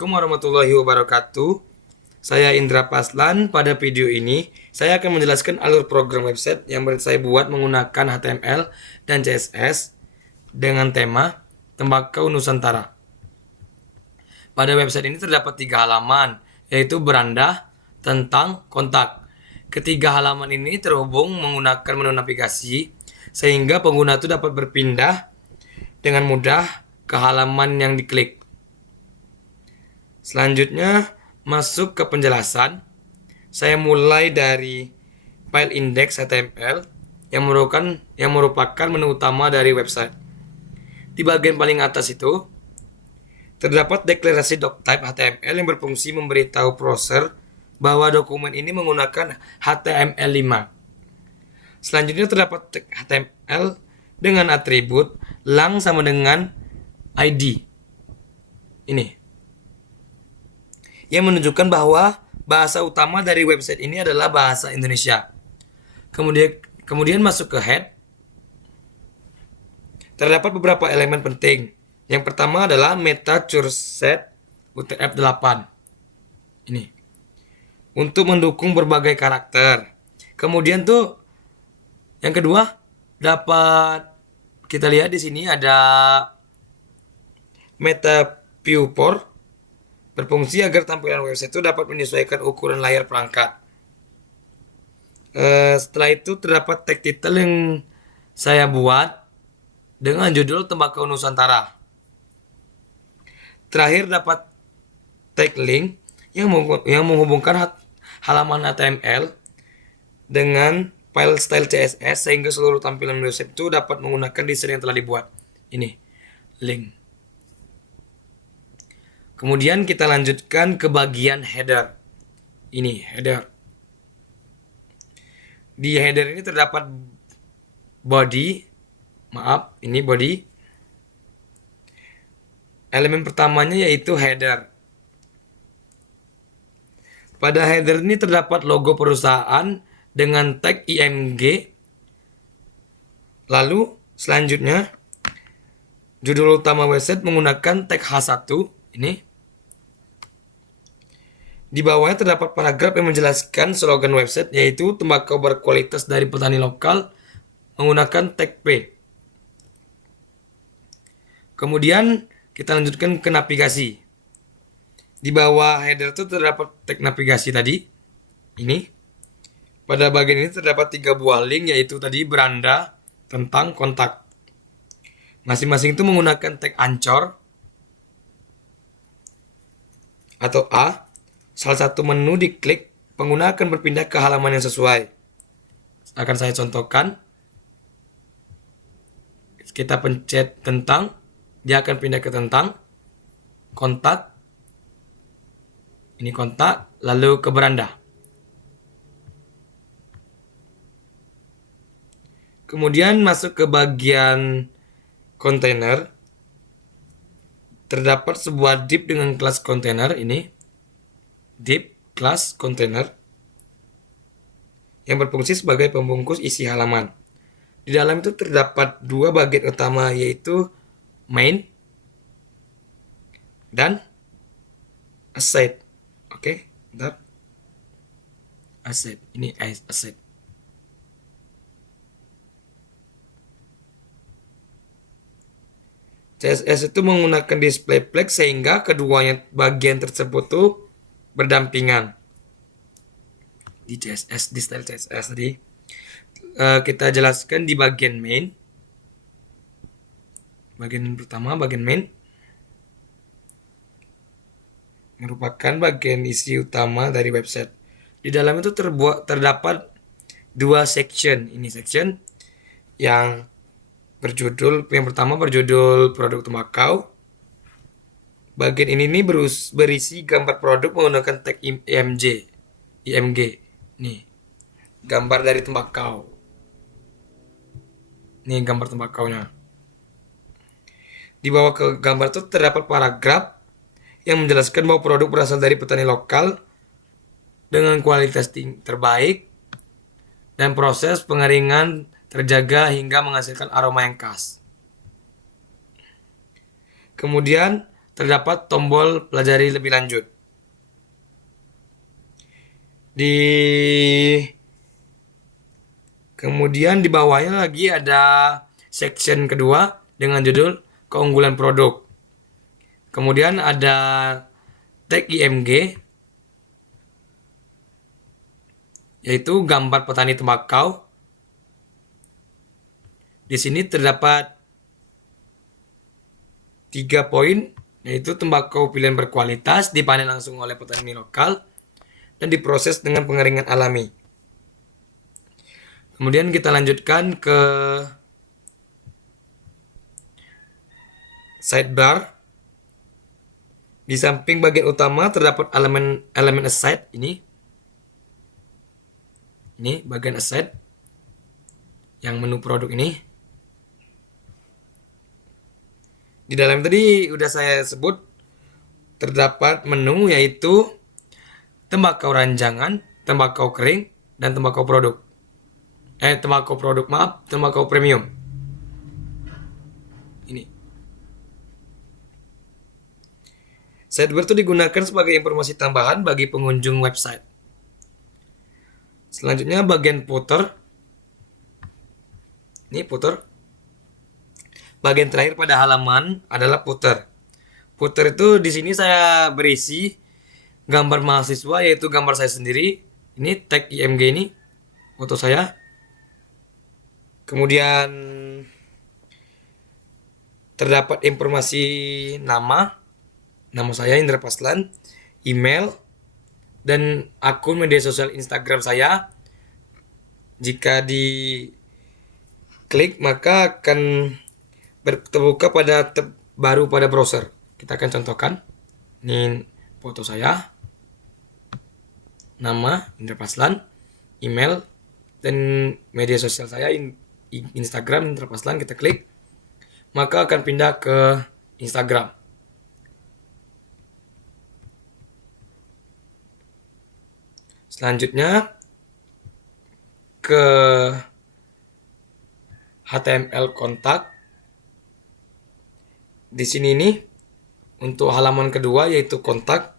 Assalamualaikum warahmatullahi wabarakatuh. Saya Indra Paslan. Pada video ini, saya akan menjelaskan alur program website yang saya buat menggunakan HTML dan CSS dengan tema Tembakau Nusantara. Pada website ini terdapat 3 halaman, yaitu beranda, tentang, kontak. Ketiga halaman ini terhubung menggunakan menu navigasi, sehingga pengguna itu dapat berpindah dengan mudah ke halaman yang diklik. Selanjutnya, masuk ke penjelasan. Saya mulai dari file index HTML yang merupakan menu utama dari website. Di bagian paling atas itu terdapat deklarasi doctype HTML yang berfungsi memberitahu browser bahwa dokumen ini menggunakan HTML5. Selanjutnya terdapat tag HTML dengan atribut lang sama dengan ID. Ini yang menunjukkan bahwa bahasa utama dari website ini adalah bahasa Indonesia. Kemudian masuk ke head. Terdapat beberapa elemen penting. Yang pertama adalah meta churset UTF-8. Ini untuk mendukung berbagai karakter. Kemudian tuh yang kedua dapat kita lihat di sini ada meta viewport, berfungsi agar tampilan website itu dapat menyesuaikan ukuran layar perangkat. Setelah itu terdapat tag title yang saya buat dengan judul Tembakau Nusantara. Terakhir dapat tag link yang menghubungkan halaman HTML dengan file style CSS sehingga seluruh tampilan website itu dapat menggunakan desain yang telah dibuat. Ini link. Kemudian kita lanjutkan ke bagian header. Ini header. Di header ini terdapat body. Maaf, ini body. Elemen pertamanya yaitu header. Pada header ini terdapat logo perusahaan dengan tag IMG. Lalu selanjutnya judul utama website menggunakan tag H1. Ini. Di bawahnya terdapat paragraf yang menjelaskan slogan website, yaitu tembakau berkualitas dari petani lokal menggunakan tag P. Kemudian kita lanjutkan ke navigasi. Di bawah header itu terdapat tag navigasi tadi. Ini. Pada bagian ini terdapat 3 buah link, yaitu tadi beranda, tentang, kontak. Masing-masing itu menggunakan tag Anchor atau A. Salah satu menu diklik, pengguna akan berpindah ke halaman yang sesuai. Akan saya contohkan. Kita pencet tentang, dia akan pindah ke tentang, kontak, ini kontak, lalu ke beranda. Kemudian masuk ke bagian kontainer. Terdapat sebuah div dengan kelas kontainer ini. Div kelas kontainer yang berfungsi sebagai pembungkus isi halaman. Di dalam itu terdapat 2 bagian utama, yaitu main dan asset. Oke, bentar. Asset. Ini asset. CSS itu menggunakan display flag sehingga keduanya bagian tersebut tuh berdampingan. Di CSS, di style CSS tadi kita jelaskan di bagian main. Bagian pertama, bagian main merupakan bagian isi utama dari website. Di dalam itu terdapat 2 section. Ini section yang pertama berjudul produk tembakau. Bagian ini nih berisi gambar produk menggunakan tag IMG. Nih, gambar dari tembakau. Nih gambar tembakaunya. Di bawah ke gambar itu terdapat paragraf yang menjelaskan bahwa produk berasal dari petani lokal dengan kualitas terbaik dan proses pengeringan terjaga hingga menghasilkan aroma yang khas. Kemudian terdapat tombol pelajari lebih lanjut. Kemudian di bawahnya lagi ada section kedua dengan judul keunggulan produk. Kemudian ada tag IMG, yaitu gambar petani tembakau. Di sini terdapat 3 poin, yaitu tembakau pilihan berkualitas, dipanen langsung oleh petani lokal, dan diproses dengan pengeringan alami. Kemudian kita lanjutkan ke sidebar. Di samping bagian utama terdapat elemen aside ini. Ini bagian aside yang menu produk ini. Di dalam tadi udah saya sebut terdapat menu, yaitu tembakau ranjangan, tembakau kering, dan tembakau produk. Tembakau premium. Ini. Sidebar itu digunakan sebagai informasi tambahan bagi pengunjung website. Selanjutnya bagian footer. Ini footer. Bagian terakhir pada halaman adalah footer. Footer itu di sini saya berisi gambar mahasiswa, yaitu gambar saya sendiri. Ini tag IMG ini, foto saya. Kemudian terdapat informasi nama saya Indra Paslan, email, dan akun media sosial Instagram saya. Jika diklik maka akan terbuka baru pada browser. Kita akan contohkan. Ini foto saya, nama Indra Paslan, email, dan media sosial saya Instagram Indra Paslan. Kita klik, maka akan pindah ke Instagram. Selanjutnya ke HTML kontak. Di sini nih untuk halaman kedua, yaitu kontak,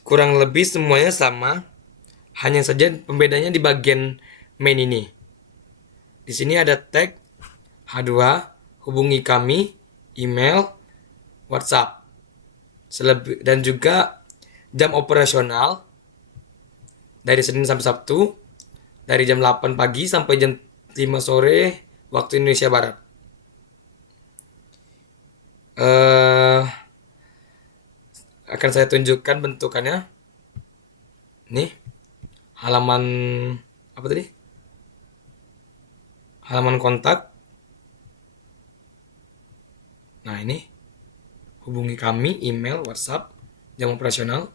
kurang lebih semuanya sama, hanya saja pembedanya di bagian main ini. Di sini ada tag H2, hubungi kami, email, WhatsApp, dan juga jam operasional dari Senin sampai Sabtu, dari jam 8 pagi sampai jam 5 sore waktu Indonesia Barat. Akan saya tunjukkan bentukannya. Nih, halaman apa tadi? Halaman kontak. Nah, ini hubungi kami, email, WhatsApp, jam operasional.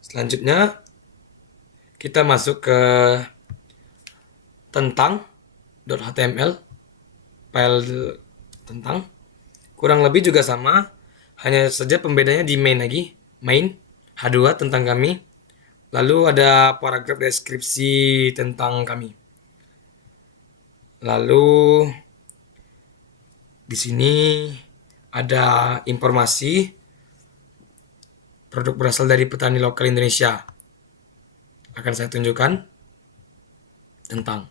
Selanjutnya kita masuk ke tentang.html, file tentang. Kurang lebih juga sama, hanya saja pembedanya di main lagi. Main H2 tentang kami. Lalu ada paragraf deskripsi tentang kami. Lalu di sini ada informasi produk berasal dari petani lokal Indonesia. Akan saya tunjukkan tentang.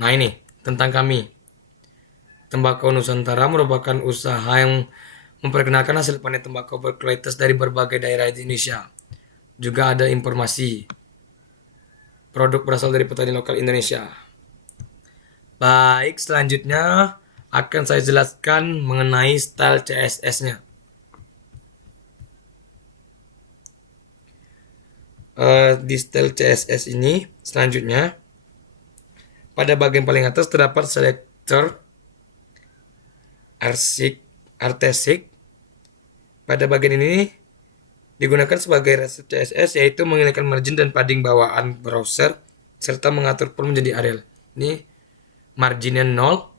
Nah, ini tentang kami. Tembakau Nusantara merupakan usaha yang memperkenalkan hasil panen tembakau berkualitas dari berbagai daerah di Indonesia. Juga ada informasi produk berasal dari petani lokal Indonesia. Baik, selanjutnya akan saya jelaskan mengenai style CSS-nya. Di style CSS ini selanjutnya pada bagian paling atas terdapat selector artistic. Pada bagian ini digunakan sebagai resep CSS, yaitu menghilangkan margin dan padding bawaan browser serta mengatur font menjadi Arial. Ini marginnya 0,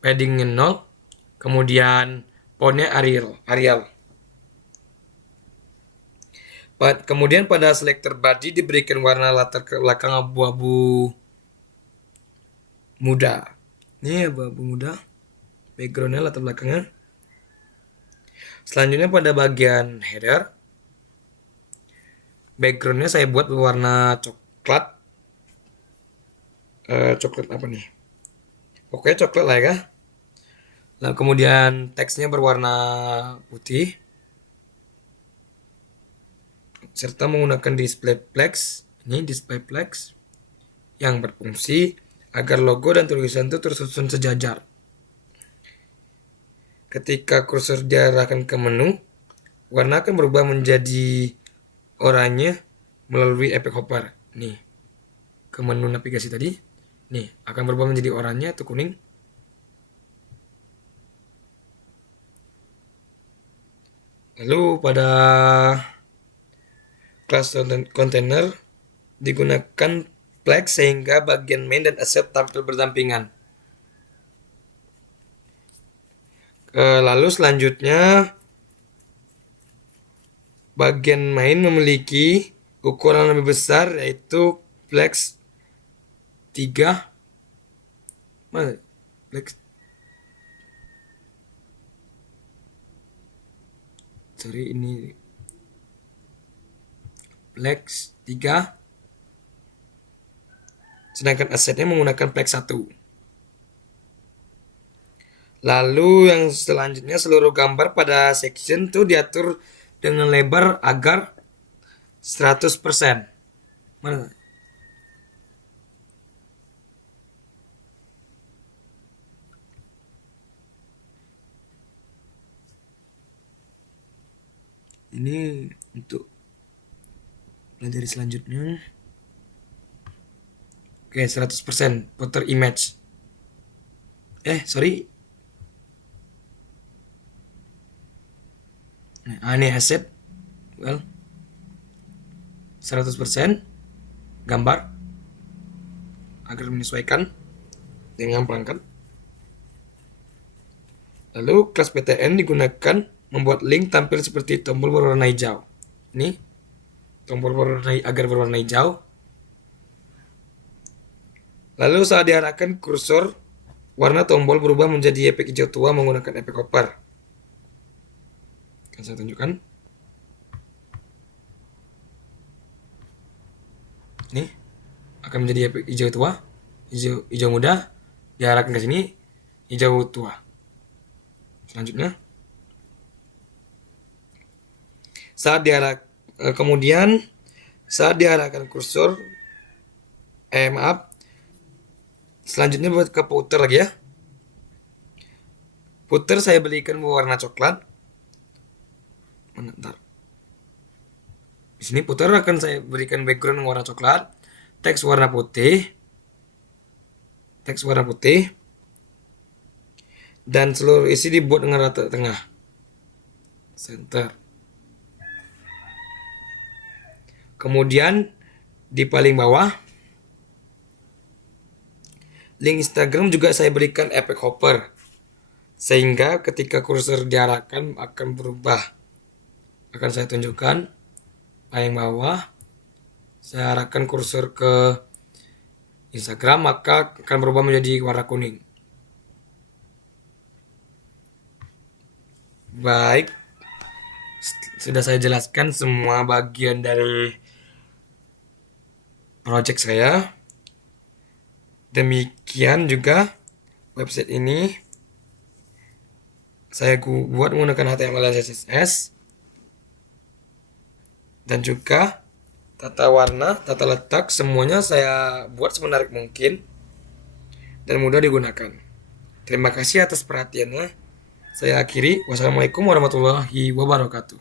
paddingnya 0, kemudian fontnya Arial. Kemudian pada selector body diberikan warna latar ke belakang abu-abu muda. Ini abu-abu muda. Backgroundnya, latar belakangnya. Selanjutnya pada bagian header, backgroundnya saya buat berwarna coklat. Coklat apa nih? Oke, coklat lah ya. Lalu kemudian teksnya berwarna putih, serta menggunakan display flex. Ini display flex yang berfungsi agar logo dan tulisan itu tersusun sejajar. Ketika kursor diarahkan ke menu, warna akan berubah menjadi oranye melalui efek hopper. Nih, ke menu navigasi tadi, nih akan berubah menjadi oranye atau kuning. Lalu pada kelas container digunakan flex sehingga bagian main dan asset tampil berdampingan. Lalu selanjutnya bagian main memiliki ukuran lebih besar, yaitu flex 3. Mana? Flex. Sorry, ini flex 3. Sedangkan asetnya menggunakan flex 1. Lalu yang selanjutnya seluruh gambar pada section tuh diatur dengan lebar agar 100%. Mana? Ini untuk pelajari selanjutnya. Oke, 100% putar image. Sorry. Nah, ini asset. Well, 100% gambar agar menyesuaikan dengan perangkat. Lalu kelas PTN digunakan membuat link tampil seperti tombol berwarna hijau. Ini tombol agar berwarna hijau. Lalu saat diarahkan kursor, warna tombol berubah menjadi efek hijau tua menggunakan efek hopper. Akan saya tunjukkan. Ini akan menjadi efek hijau tua, hijau muda, diarahkan ke sini, hijau tua. Selanjutnya, kemudian saat diarahkan kursor, selanjutnya buat ke footer lagi ya. Footer saya belikan berwarna coklat. Bentar. Di sini footer akan saya berikan background warna coklat, teks warna putih, dan seluruh isi dibuat dengan rata tengah. Center. Kemudian di paling bawah link Instagram juga saya berikan efek hopper, sehingga ketika kursor diarahkan akan berubah. Akan saya tunjukkan. Paling bawah saya arahkan kursor ke Instagram, maka akan berubah menjadi warna kuning. Baik, sudah saya jelaskan semua bagian dari project saya. Demikian juga website ini saya buat menggunakan HTML dan CSS, dan juga tata warna, tata letak, semuanya saya buat semenarik mungkin dan mudah digunakan. Terima kasih atas perhatiannya. Saya akhiri. Wassalamualaikum warahmatullahi wabarakatuh.